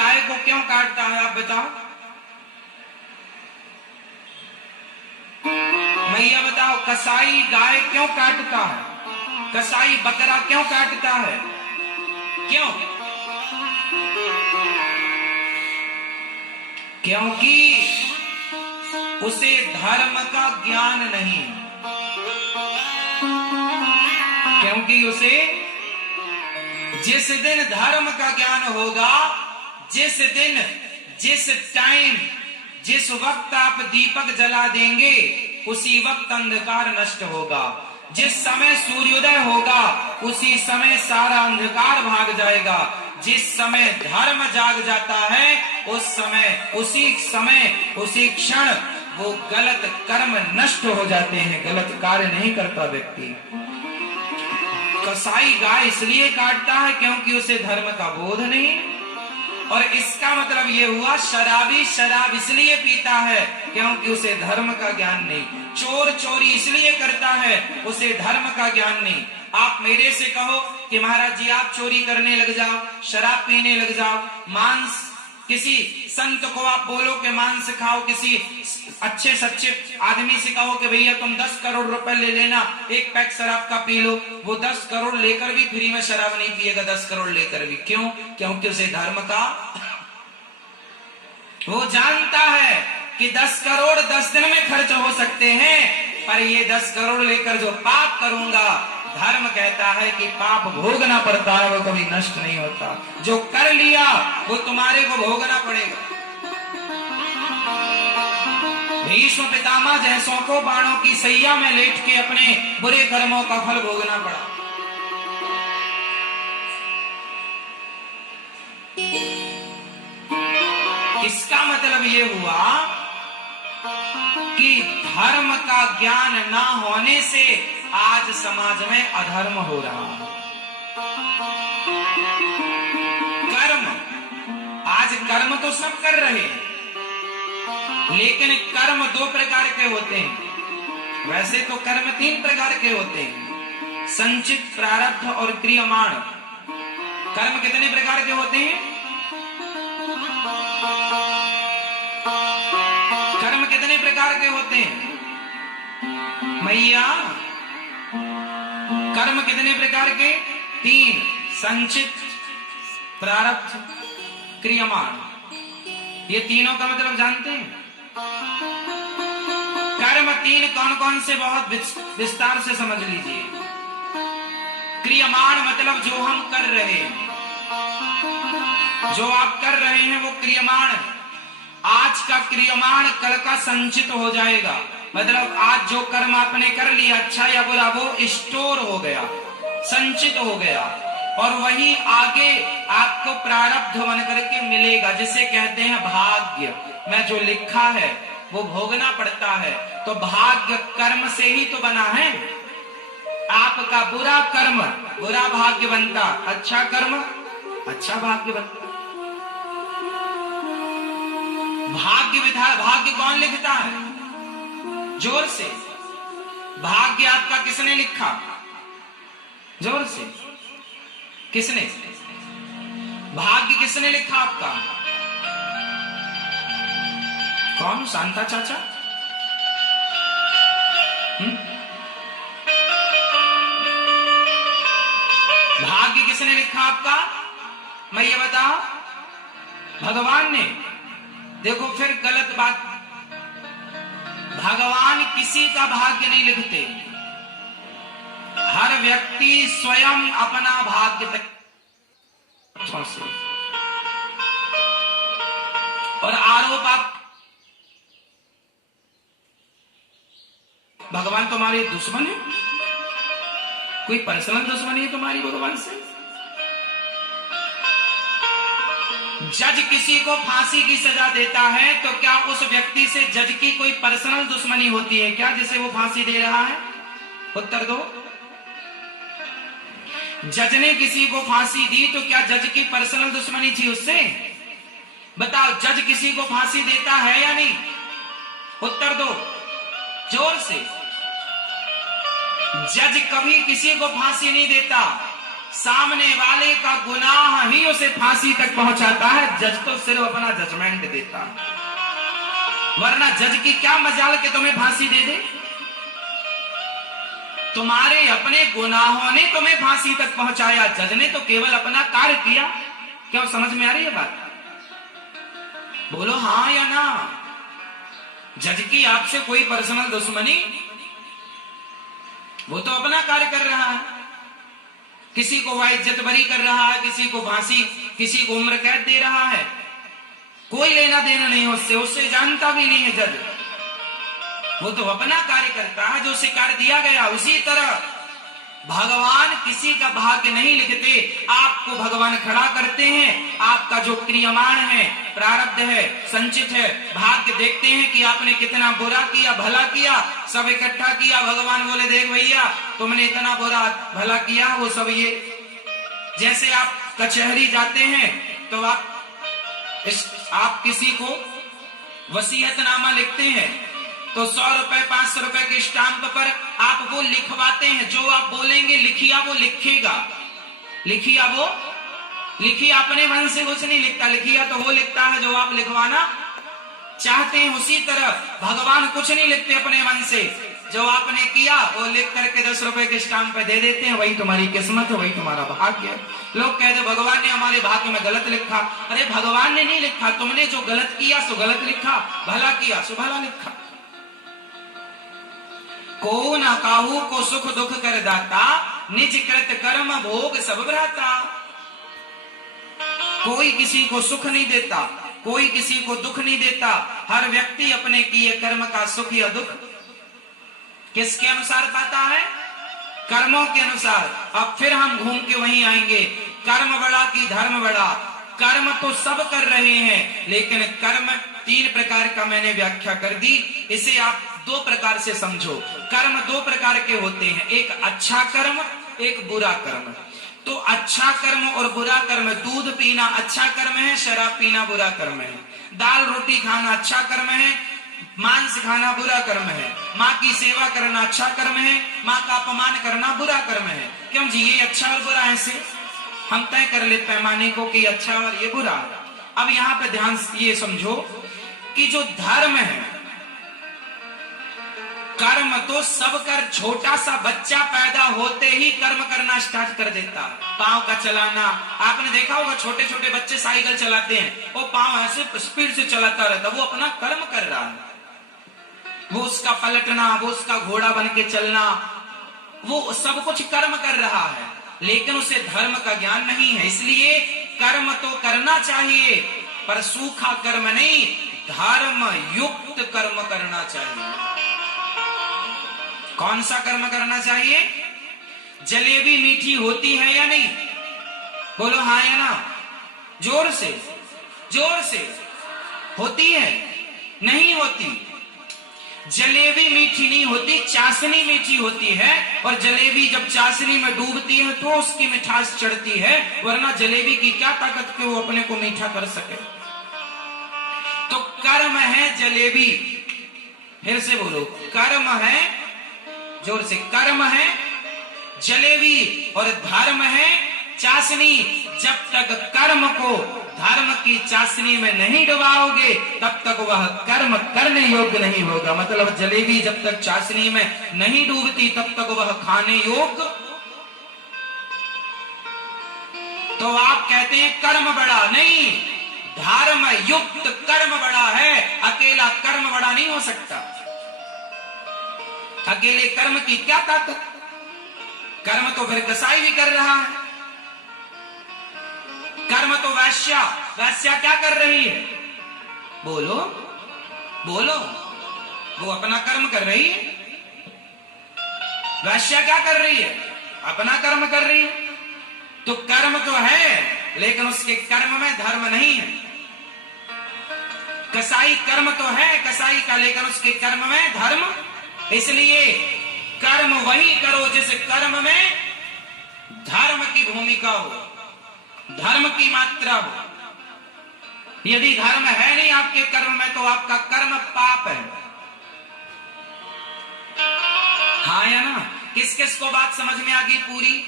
गाय को क्यों काटता है, आप बताओ। मैया बताओ, कसाई गाय क्यों काटता है, कसाई बकरा क्यों काटता है, क्यों? क्योंकि उसे धर्म का ज्ञान नहीं, क्योंकि उसे जिस दिन धर्म का ज्ञान होगा, जिस दिन, जिस टाइम, जिस वक्त आप दीपक जला देंगे, उसी वक्त अंधकार नष्ट होगा। जिस समय सूर्योदय होगा, उसी समय सारा अंधकार भाग जाएगा। जिस समय धर्म जाग जाता है, उस समय, उसी समय, उसी क्षण वो गलत कर्म नष्ट हो जाते हैं, गलत कार्य नहीं करता व्यक्ति। कसाई गाय इसलिए काटता है क्योंकि उसे धर्म का बोध नहीं, और इसका मतलब ये हुआ शराबी शराब इसलिए पीता है क्योंकि उसे धर्म का ज्ञान नहीं। चोर चोरी इसलिए करता है, उसे धर्म का ज्ञान नहीं। आप मेरे से कहो कि महाराज जी आप चोरी करने लग जाओ, शराब पीने लग जाओ, मांस, किसी संत को आप बोलो कि मांस खाओ, किसी अच्छे सच्चे आदमी से कहो कि भैया तुम 10 करोड़ रुपए ले लेना, एक पैक शराब का पी लो, वो 10 करोड़ लेकर भी फ्री में शराब नहीं पिएगा, 10 करोड़ लेकर भी। क्यों? क्योंकि उसे धर्म का, वो जानता है कि 10 करोड़ 10 दिन में खर्च हो सकते हैं, पर ये 10 करोड़ लेकर जो पाप करूंगा, धर्म कहता है कि पाप भोगना पड़ता है, वो कभी नष्ट नहीं होता। जो कर लिया वो तुम्हारे को भोगना पड़ेगा। भीष्म पितामह जैसों को बाणों की सैया में लेट के अपने बुरे कर्मों का फल भोगना पड़ा। इसका मतलब ये हुआ कि धर्म का ज्ञान ना होने से आज समाज में अधर्म हो रहा है। कर्म, आज कर्म तो सब कर रहे हैं, लेकिन कर्म 2 प्रकार के होते हैं। वैसे तो कर्म 3 प्रकार के होते हैं, संचित, प्रारब्ध और क्रियमाण। कर्म कितने प्रकार के होते हैं? कर्म कितने प्रकार के होते हैं मैया? कर्म कितने प्रकार के? 3, संचित, प्रारब्ध, क्रियमाण। ये तीनों का मतलब जानते हैं? कर्म 3 कौन कौन से, बहुत विस्तार से समझ लीजिए। क्रियमाण मतलब जो हम कर रहे हैं, जो आप कर रहे हैं वो क्रियमाण है। आज का क्रियमाण कल का संचित हो जाएगा। मतलब आज जो कर्म आपने कर लिया, अच्छा या बुरा, वो स्टोर हो गया, संचित हो गया, और वही आगे आपको प्रारब्ध बन करके मिलेगा, जिसे कहते हैं भाग्य। में जो लिखा है वो भोगना पड़ता है। तो भाग्य कर्म से ही तो बना है। आपका बुरा कर्म बुरा भाग्य बनता, अच्छा कर्म अच्छा भाग्य बनता। भाग्य कौन लिखता है? जोर से। भाग्य आपका किसने लिखा? जोर से। किसने? भाग्य किसने लिखा आपका? कौन? शांता चाचा? भाग्य किसने लिखा आपका? मैं ये बताओ, भगवान ने। देखो फिर गलत बात, भगवान किसी का भाग्य नहीं लिखते। हर व्यक्ति स्वयं अपना भाग्य तक। और आरोप आप, भगवान तुम्हारे दुश्मन है? कोई पर्सनल दुश्मनी है तुम्हारी भगवान से? जज किसी को फांसी की सजा देता है तो क्या उस व्यक्ति से जज की कोई पर्सनल दुश्मनी होती है क्या, जिसे वो फांसी दे रहा है? उत्तर दो। जज ने किसी को फांसी दी तो क्या जज की पर्सनल दुश्मनी थी उससे? बताओ, जज किसी को फांसी देता है या नहीं? उत्तर दो जोर से। जज कभी किसी को फांसी नहीं देता। सामने वाले का गुनाह ही उसे फांसी तक पहुंचाता है। जज तो सिर्फ अपना जजमेंट देता है, वरना जज की क्या मजाल के तुम्हें फांसी दे दे। तुम्हारे अपने गुनाहों ने तुम्हें फांसी तक पहुंचाया, जज ने तो केवल अपना कार्य किया। क्या समझ में आ रही है बात? बोलो हाँ या ना। जज की आपसे कोई पर्सनल दुश्मनी, वो तो अपना कार्य कर रहा है। किसी को इज्जत बरी कर रहा है, किसी को फांसी, किसी को उम्र कैद दे रहा है। कोई लेना देना नहीं उससे, उससे जानता भी नहीं है जज। वो तो अपना कार्य करता है, जो उसे कार्य दिया गया। उसी तरह भगवान किसी का भाग्य नहीं लिखते, आपको भगवान खड़ा करते हैं। आपका जो क्रियमाण है, प्रारब्ध है, संचित है, भाग्य देखते हैं कि आपने कितना बुरा किया, भला किया, सब इकट्ठा किया। भगवान बोले देख भैया, तुमने इतना बुरा भला किया, वो सब ये। जैसे आप कचहरी जाते हैं तो आप किसी को वसीयतनामा लिखते हैं तो 100 रुपए 500 रुपए के स्टाम्प पर आप वो लिखवाते हैं। जो आप बोलेंगे लिखिया वो लिखेगा, लिखिया वो लिखिया अपने मन से कुछ नहीं लिखता, लिखिया तो वो लिखता है जो आप लिखवाना चाहते हैं। उसी तरह भगवान कुछ नहीं लिखते अपने मन से, जो आपने किया वो लिख करके 10 रुपए के स्टाम्प पे दे देते हैं। वही तुम्हारी किस्मत है, वही तुम्हारा भाग्य है। लोग कहते भगवान ने हमारे भाग्य में गलत लिखा। अरे भगवान ने नहीं लिखा, तुमने जो गलत किया सो गलत लिखा, भला किया सो भला लिखा। को न काहू को सुख दुख कर दाता, निज कृत कर्म भोग सब भ्राता। कोई किसी को सुख नहीं देता, कोई किसी को दुख नहीं देता। हर व्यक्ति अपने किए कर्म का सुख या दुख किसके अनुसार पाता है? कर्मों के अनुसार। अब फिर हम घूम के वहीं आएंगे, कर्म बड़ा कि धर्म बड़ा। कर्म तो सब कर रहे हैं, लेकिन कर्म 3 प्रकार का मैंने व्याख्या कर दी। इसे आप 2 प्रकार से समझो। कर्म 2 प्रकार के होते हैं, एक अच्छा कर्म, एक बुरा कर्म। तो अच्छा कर्म और बुरा कर्म, दूध पीना अच्छा कर्म है, शराब पीना बुरा कर्म है। दाल रोटी खाना अच्छा कर्म है, मांस खाना बुरा कर्म है। माँ की सेवा करना अच्छा कर्म है, माँ का अपमान करना बुरा कर्म है। क्यों जी? ये अच्छा और बुरा ऐसे हम तय कर ले पैमाने को कि अच्छा और ये बुरा। अब यहाँ पे ध्यान ये समझो कि जो धर्म है, कर्म तो सब कर। छोटा सा बच्चा पैदा होते ही कर्म करना स्टार्ट कर देता है। पांव का चलाना आपने देखा होगा, छोटे छोटे बच्चे साइकिल चलाते हैं, वो पांव ऐसे स्पीड से चलाता रहता, वो अपना कर्म कर रहा है। वो उसका पलटना, वो उसका घोड़ा बन के चलना, वो सब कुछ कर्म कर रहा है, लेकिन उसे धर्म का ज्ञान नहीं है। इसलिए कर्म तो करना चाहिए, पर सूखा कर्म नहीं, धर्म युक्त कर्म करना चाहिए। कौन सा कर्म करना चाहिए? जलेबी मीठी होती है या नहीं? बोलो हाँ या ना, जोर से, जोर से। होती है? नहीं होती। जलेबी मीठी नहीं होती, चाशनी मीठी होती है। और जलेबी जब चाशनी में डूबती है तो उसकी मिठास चढ़ती है, वरना जलेबी की क्या ताकत कि वो अपने को मीठा कर सके। तो कर्म है जलेबी। फिर से बोलो, कर्म है, जोर से, कर्म है जलेबी और धर्म है चाशनी। जब तक कर्म को धर्म की चाशनी में नहीं डुबाओगे तब तक वह कर्म करने योग्य नहीं होगा। मतलब जलेबी जब तक चाशनी में नहीं डूबती तब तक वह खाने योग्य। तो आप कहते हैं कर्म बड़ा, नहीं, धर्म युक्त कर्म बड़ा है। अकेला कर्म बड़ा नहीं हो सकता। अकेले कर्म की क्या ताकत? कर्म तो फिर कसाई भी कर रहा है। कर्म तो वैश्या, वैश्या क्या कर रही है? बोलो बोलो, वो अपना कर्म कर रही है। वैश्या क्या कर रही है? अपना कर्म कर रही है। तो कर्म तो है, लेकिन उसके कर्म में धर्म नहीं है। कसाई कर्म तो है कसाई का, लेकिन उसके कर्म में धर्म। इसलिए कर्म वही करो जिस कर्म में धर्म की भूमिका हो, धर्म की मात्रा हो। यदि धर्म है नहीं आपके कर्म में तो आपका कर्म पाप है। हाँ या ना? किस किस को बात समझ में आ गई पूरी?